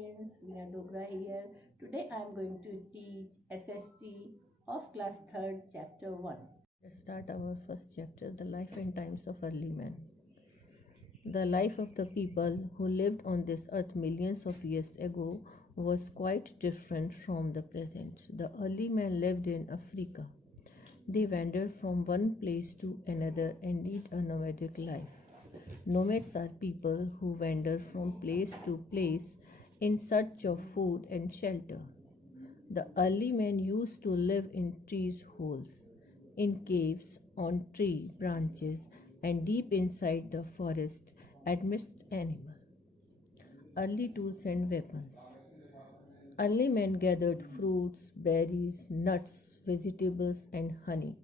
friends, Veena Dogra here. Today I am going to teach SST of class 3rd chapter 1. Let's start our first chapter, The Life and Times of Early Man. The life of the people who lived on this earth millions of years ago was quite different from the present. The early men lived in Africa. They wandered from one place to another and led a nomadic life. Nomads are people who wander from place to place in search of food and shelter. The early men used to live in trees' holes, in caves, on tree branches, and deep inside the forest amidst animals. Early tools and weapons. Early men gathered fruits, berries, nuts, vegetables, and honey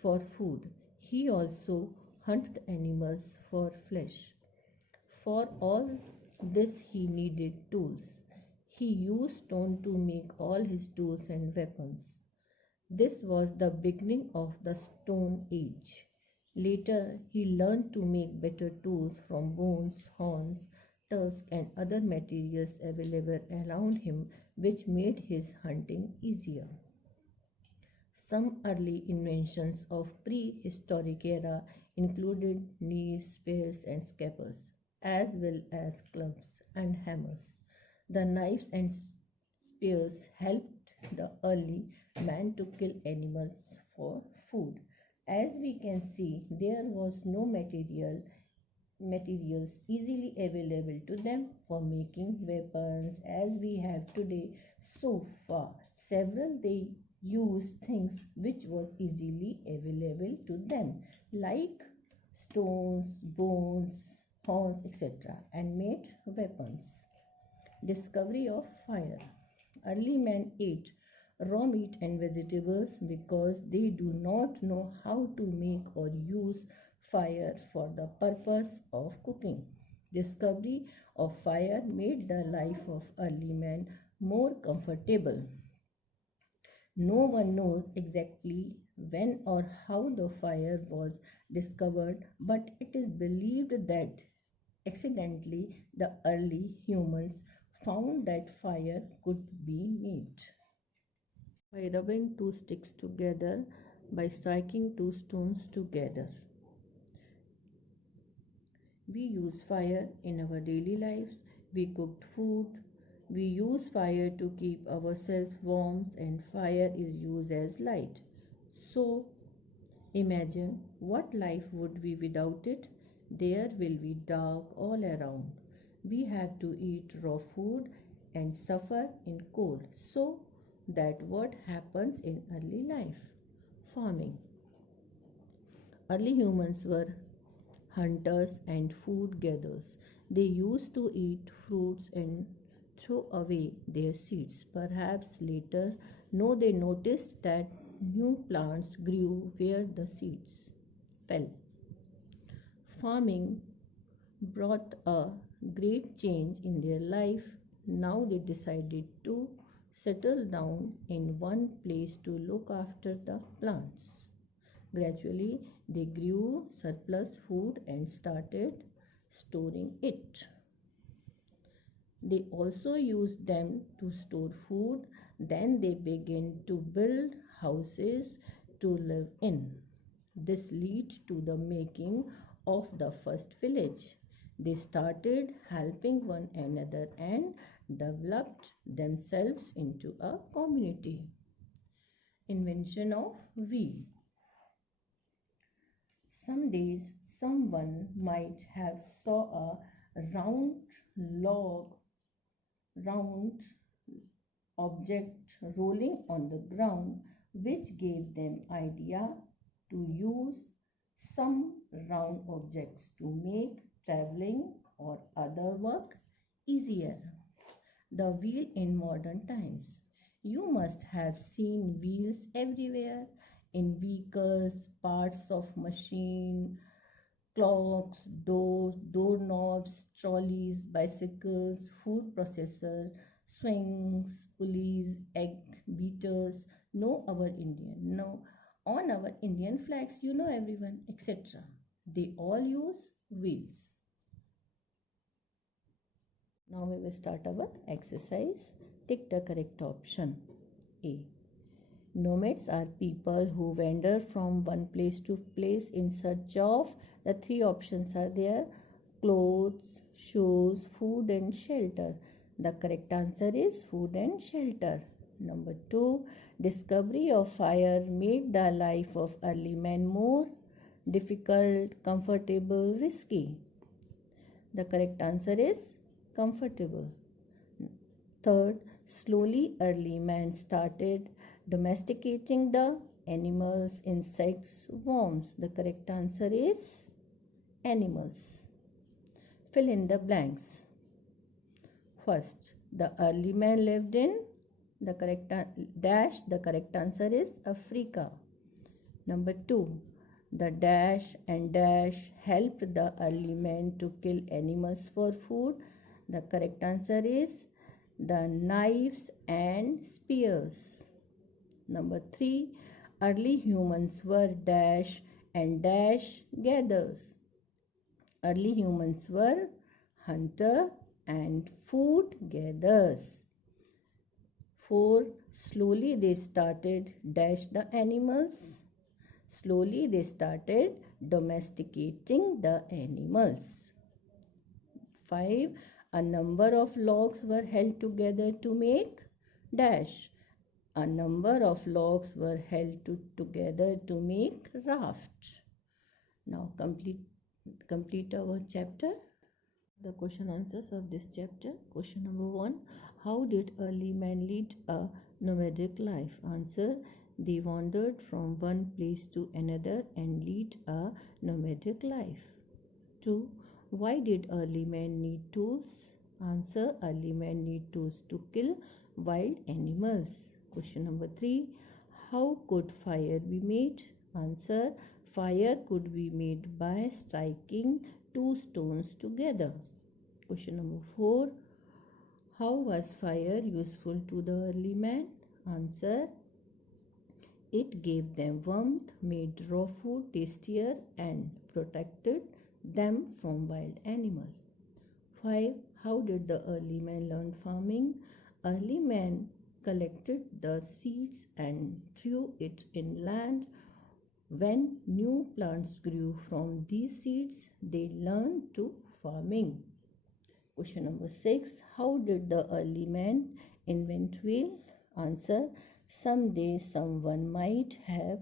for food. He also hunted animals for flesh. For all this, he needed tools. He used stone to make all his tools and weapons. This was the beginning of the Stone Age. Later, he learned to make better tools from bones, horns, tusks, and other materials available around him, which made his hunting easier. Some early inventions of prehistoric era included knives, spears, and scalpels, as well as clubs and hammers. The knives and spears helped the early man to kill animals for food. As we can see, there was no materials easily available to them for making weapons as we have today. So far, several they used things which was easily available to them like stones, bones, horns, etc., and made weapons. Discovery of fire. Early men ate raw meat and vegetables because they do not know how to make or use fire for the purpose of cooking. Discovery of fire made the life of early men more comfortable. No one knows exactly when or how the fire was discovered, but it is believed that accidentally the early humans found that fire could be made by rubbing two sticks together, by striking two stones together. We use fire in our daily lives. We cooked food. We use fire to keep ourselves warm, and fire is used as light. So, imagine what life would be without it. There will be dark all around. We have to eat raw food and suffer in cold. So, that what happens in early life. Farming. Early humans were hunters and food gatherers. They used to eat fruits and throw away their seeds. Perhaps later, no, they noticed that new plants grew where the seeds fell. Farming brought a great change in their life. Now they decided to settle down in one place to look after the plants. Gradually, they grew surplus food and started storing it. They also used them to store food. Then they began to build houses to live in. This led to the making of the first village. They started helping one another and developed themselves into a community. Invention of wheel. Some days someone might have saw a log, round object rolling on the ground, which gave them idea to use some round objects to make traveling or other work easier. The wheel in modern times. You must have seen wheels everywhere in vehicles, parts of machine, clocks, doors, doorknobs, trolleys, bicycles, food processor, swings, pulleys, egg beaters. No, our Indian. No, on our Indian flags, you know everyone, etc. They all use wheels. Now we will start our exercise. Tick the correct option. A. Nomads are people who wander from one place to place in search of, the three options are there, clothes, shoes, food and shelter. The correct answer is food and shelter. Number 2, discovery of fire made the life of early man more difficult, comfortable, risky. The correct answer is comfortable. Third, slowly early man started domesticating the animals, insects, worms. The correct answer is animals. Fill in the blanks. First, the early man lived in the correct dash. The correct answer is Africa. Number 2, the dash and dash helped the early man to kill animals for food. The correct answer is the knives and spears. Number 3, early humans were dash and dash gatherers. Early humans were hunter and food gatherers. 4, slowly they started dash the animals. Slowly they started domesticating the animals. 5, a number of logs were held together to make dash. A number of logs were held together to make raft. Now complete our chapter. The question answers of this chapter. Question number 1. How did early man lead a nomadic life? Answer. They wandered from one place to another and lead a nomadic life. 2. Why did early man need tools? Answer. Early man need tools to kill wild animals. Question number 3. How could fire be made? Answer. Fire could be made by striking two stones together. Question number 4. How was fire useful to the early man? Answer. It gave them warmth, made raw food tastier and protected them from wild animals. 5. How did the early man learn farming? Early man collected the seeds and threw it in land. When new plants grew from these seeds, they learned to farming. Question number 6. How did the early man invent wheel? Answer. Someday someone might have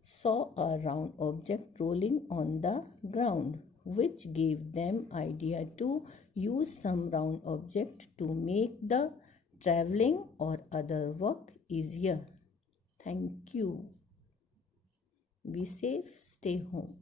saw a round object rolling on the ground, which gave them idea to use some round object to make the traveling or other work easier. Thank you. Be safe, stay home.